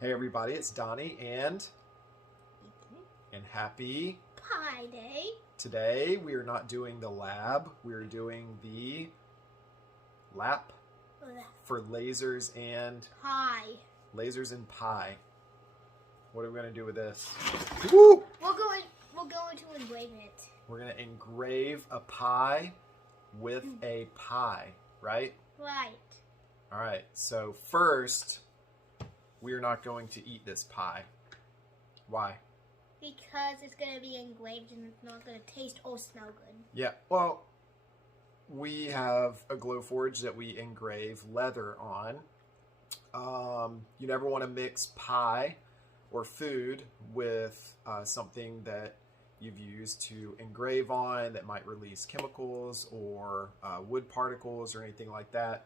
Hey everybody, it's Donnie and happy Pie Day. Today we are not doing the lab, we are doing the lap for lasers and pie. Lasers and pie. What are we going to do with this? Woo! We're going to engrave it. We're going to engrave a pie with a pie, right? Right. All right. So first, we are not going to eat this pie. Why? Because it's going to be engraved and it's not going to taste or smell good. Yeah. Well, we have a Glowforge that we engrave leather on. You never want to mix pie or food with something that you've used to engrave on that might release chemicals or wood particles or anything like that.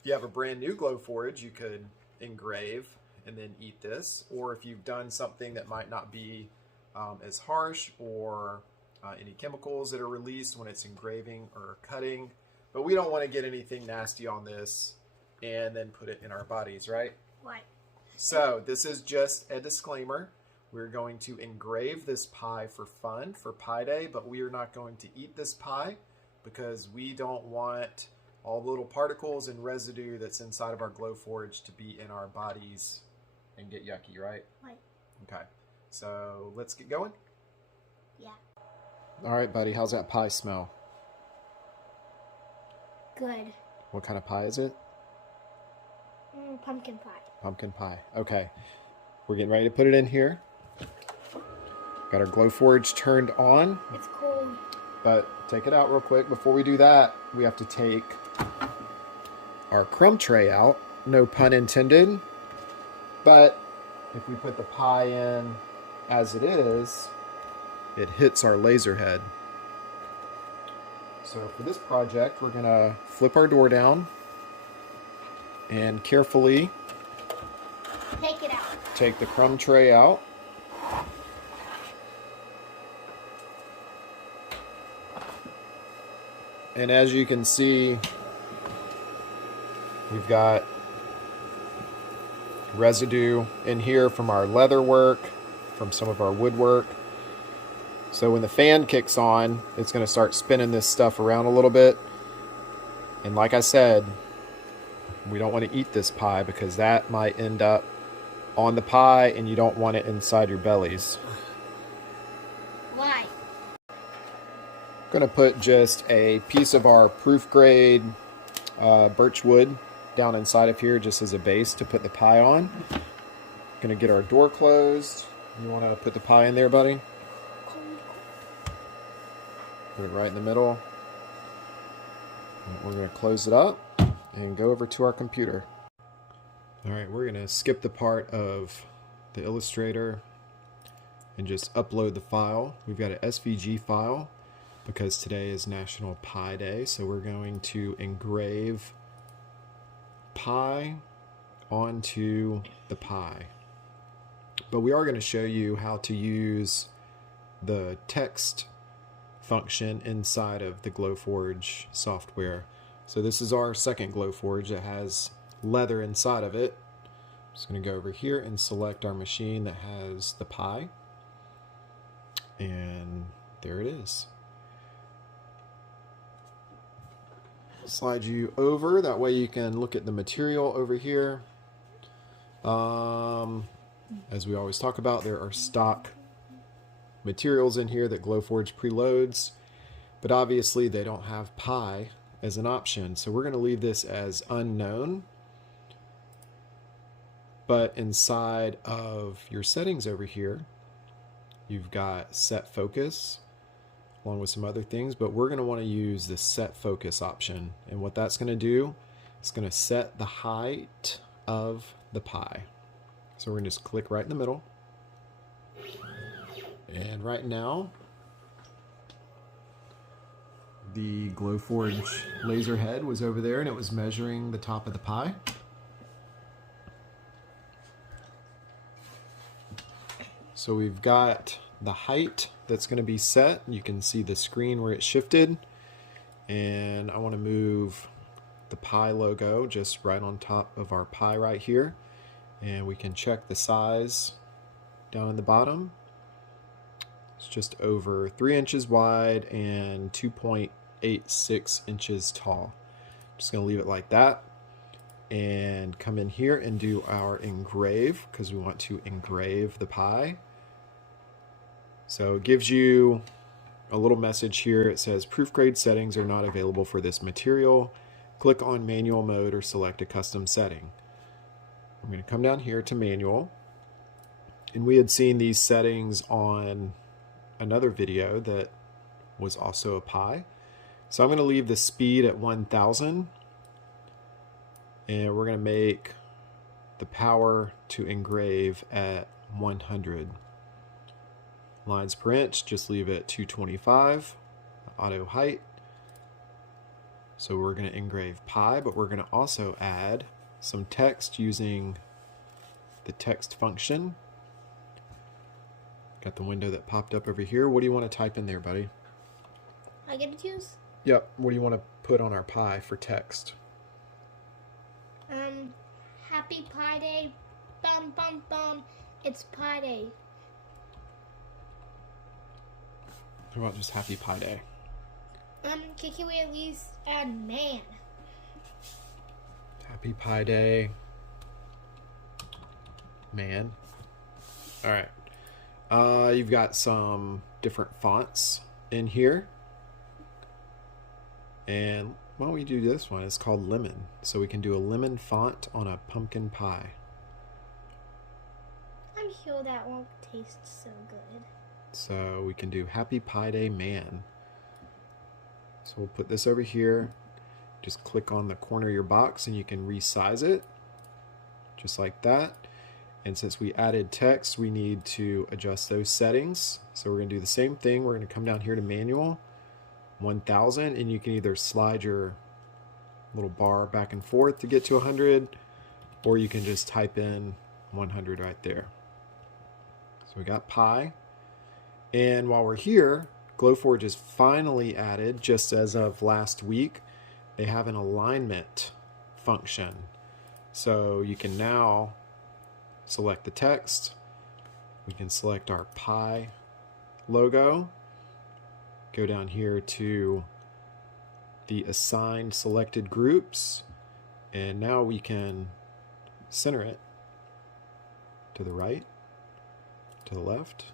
If you have a brand new Glowforge, you could engrave and then eat this. Or if you've done something that might not be as harsh or any chemicals that are released when it's engraving or cutting. But we don't want to get anything nasty on this and then put it in our bodies, right? Right. So this is just a disclaimer. We're going to engrave this pie for fun, for Pie Day, but we are not going to eat this pie because we don't want all the little particles and residue that's inside of our Glowforge to be in our bodies and get yucky, right? Right. Okay, so let's get going. Yeah. All right, buddy, how's that pie smell? Good. What kind of pie is it? Pumpkin pie. Pumpkin pie. Okay, we're getting ready to put it in here. Got our Glowforge turned on. It's cold. But take it out real quick. Before we do that, we have to take our crumb tray out. No pun intended. But if we put the pie in as it is, it hits our laser head. So for this project, we're going to flip our door down and carefully take it out. Take the crumb tray out. And as you can see, we've got residue in here from our leather work, from some of our woodwork. So when the fan kicks on, it's going to start spinning this stuff around a little bit. And like I said, we don't want to eat this pie because that might end up on the pie and you don't want it inside your bellies. Why? Going to put just a piece of our proof grade birch wood down inside of here just as a base to put the pie on. Going to get our door closed. You want to put the pie in there, buddy? Put it right in the middle. And we're going to close it up and go over to our computer. All right, we're going to skip the part of the Illustrator and just upload the file. We've got an SVG file because today is National Pie Day, so we're going to engrave pie onto the pie. But we are going to show you how to use the text function inside of the Glowforge software. So this is our second Glowforge that has leather inside of it. I'm just going to go over here and select our machine that has the pie. And there it is. Slide you over, that way you can look at the material over here. As we always talk about, there are stock materials in here that Glowforge preloads, but obviously they don't have pie as an option, so we're going to leave this as unknown. But inside of your settings over here, you've got set focus along with some other things, but we're going to want to use the set focus option. And what that's going to do, it's going to set the height of the pie. So we're going to just click right in the middle. And right now, the Glowforge laser head was over there and it was measuring the top of the pie. So we've got the height that's going to be set. You can see the screen where it shifted. And I want to move the pie logo just right on top of our pie right here. And we can check the size down in the bottom. It's just over 3 inches wide and 2.86 inches tall. Just going to leave it like that and come in here and do our engrave because we want to engrave the pie. So it gives you a little message here. It says proof grade settings are not available for this material. Click on manual mode or select a custom setting. I'm going to come down here to manual, and we had seen these settings on another video that was also a pie. So I'm going to leave the speed at 1000, and we're going to make the power to engrave at 100. Lines per inch, just leave it at 225. Auto height. So we're going to engrave pie, but we're going to also add some text using the text function. Got the window that popped up over here. What do you want to type in there, buddy? I get to choose? Yep. What do you want to put on our pie for text? Happy Pie Day. Bum, bum, bum. It's Pie Day. How about just Happy Pie Day? Can we at least add man? Happy Pie Day. Man. Alright. You've got some different fonts in here. And why don't we do this one? It's called Lemon. So we can do a lemon font on a pumpkin pie. I'm sure that won't taste so good. So we can do Happy Pie Day Man. So we'll put this over here. Just click on the corner of your box and you can resize it. Just like that. And since we added text, we need to adjust those settings. So we're going to do the same thing. We're going to come down here to manual, 1000, and you can either slide your little bar back and forth to get to 100, or you can just type in 100 right there. So we got pie. And while we're here, Glowforge is finally added, just as of last week. They have an alignment function. So you can now select the text. We can select our pie logo. Go down here to the assigned selected groups. And now we can center it to the right, to the left,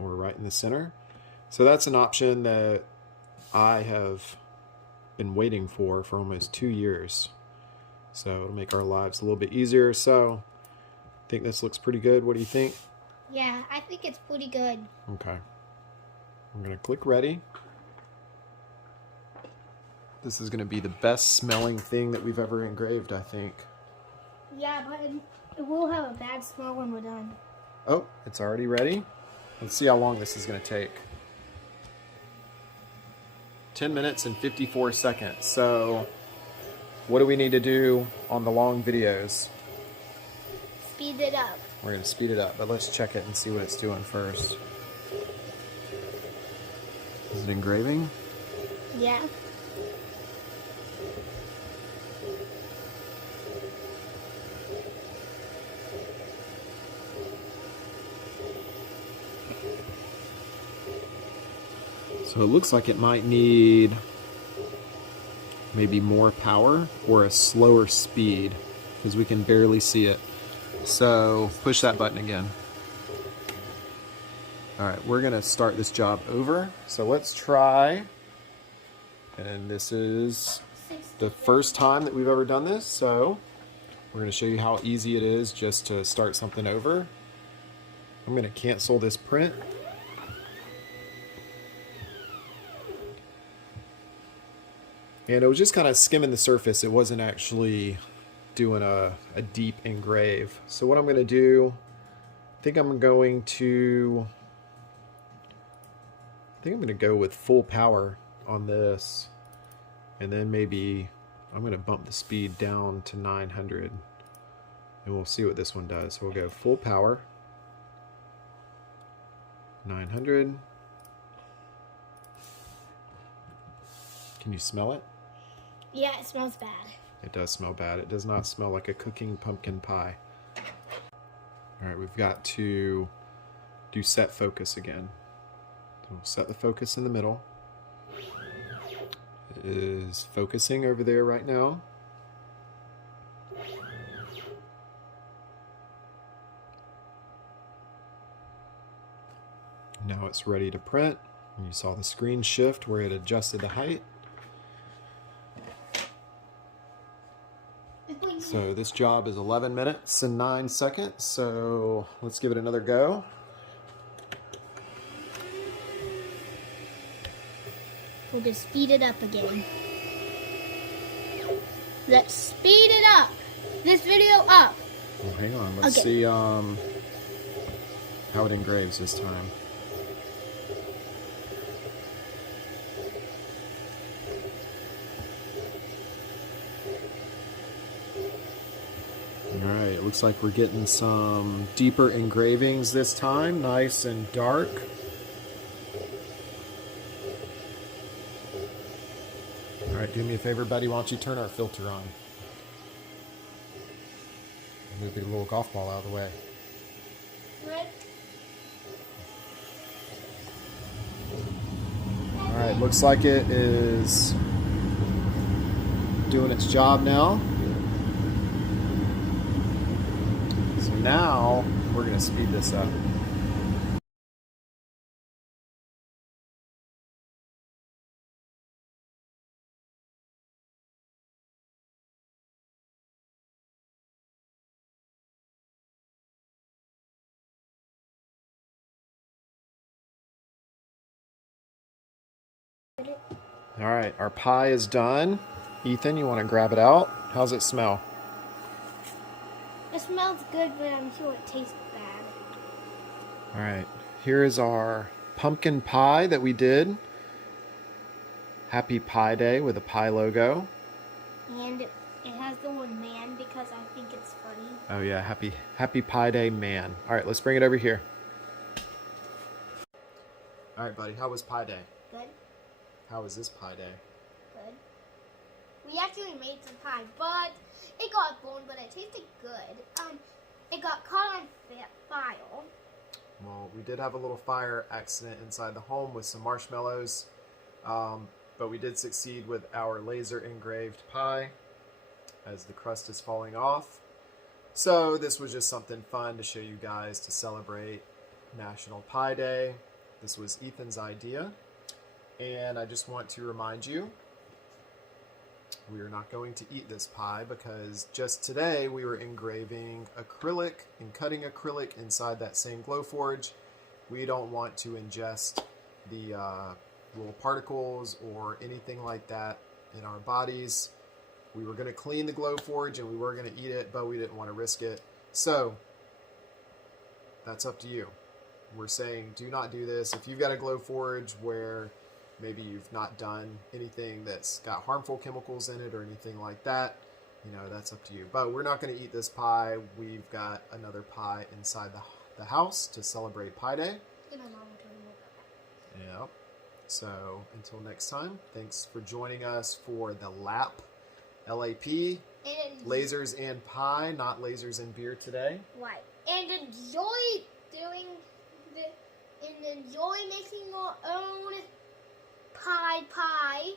or right in the center. So that's an option that I have been waiting for almost 2 years. So it'll make our lives a little bit easier. So I think this looks pretty good. What do you think? Yeah, I think it's pretty good. Okay. I'm going to click ready. This is going to be the best smelling thing that we've ever engraved, I think. Yeah, but it will have a bad smell when we're done. Oh, it's already ready. Let's see how long this is going to take. 10 minutes and 54 seconds. So what do we need to do on the long videos? Speed it up. We're going to speed it up, but let's check it and see what it's doing first. Is it engraving? Yeah. So it looks like it might need maybe more power or a slower speed because we can barely see it. So push that button again. All right, we're gonna start this job over. So let's try, and this is the first time that we've ever done this. So we're gonna show you how easy it is just to start something over. I'm gonna cancel this print. And it was just kind of skimming the surface. It wasn't actually doing a deep engrave. So what I'm going to do, I think I'm going to go with full power on this. And then maybe I'm going to bump the speed down to 900. And we'll see what this one does. So we'll go full power. 900. Can you smell it? Yeah, it smells bad. It does smell bad. It does not smell like a cooking pumpkin pie. All right, we've got to do set focus again. So we'll set the focus in the middle. It is focusing over there right now. Now it's ready to print. And you saw the screen shift where it adjusted the height. So this job is 11 minutes and 9 seconds. So let's give it another go. We'll just speed it up again. Let's speed it up. This video up. Well, hang on. Let's see how it engraves this time. Alright, it looks like we're getting some deeper engravings this time. Nice and dark. Alright, do me a favor, buddy. Why don't you turn our filter on? Move your little golf ball out of the way. What? Alright, looks like it is doing its job now. So now we're going to speed this up. Alright, our pie is done. Ethan, you want to grab it out? How's it smell? It smells good, but I'm sure it tastes bad. Alright, here is our pumpkin pie that we did. Happy Pie Day with a pie logo. And it has the word man because I think it's funny. Oh yeah, happy Pie Day, man. Alright, let's bring it over here. Alright, buddy, how was Pie Day? Good. How was this Pie Day? Good. We actually made some pie, but it got burned, but it tasted good. It got caught on fire. Well, we did have a little fire accident inside the home with some marshmallows, but we did succeed with our laser engraved pie as the crust is falling off. So this was just something fun to show you guys to celebrate National Pie Day. This was Ethan's idea, and I just want to remind you we are not going to eat this pie because just today we were engraving acrylic and cutting acrylic inside that same Glowforge. We don't want to ingest the little particles or anything like that in our bodies. We were going to clean the Glowforge and we were going to eat it, but we didn't want to risk it. So that's up to you. We're saying do not do this. If you've got a Glowforge where maybe you've not done anything that's got harmful chemicals in it or anything like that, you know, that's up to you. But we're not going to eat this pie. We've got another pie inside the house to celebrate Pie Day. Yep. So until next time, thanks for joining us for the LAP, L-A-P, lasers and pie, not lasers and beer today. Right. And enjoy enjoy making your own pie.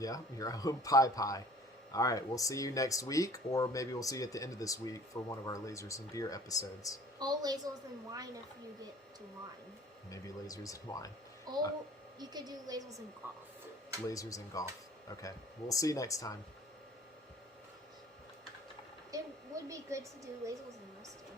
Yeah, your own pie. All right, we'll see you next week, or maybe we'll see you at the end of this week for one of our lasers and beer episodes. Or lasers and wine if you get to wine. Maybe lasers and wine. Or you could do lasers and golf. Lasers and golf. Okay, we'll see you next time. It would be good to do lasers and mustard.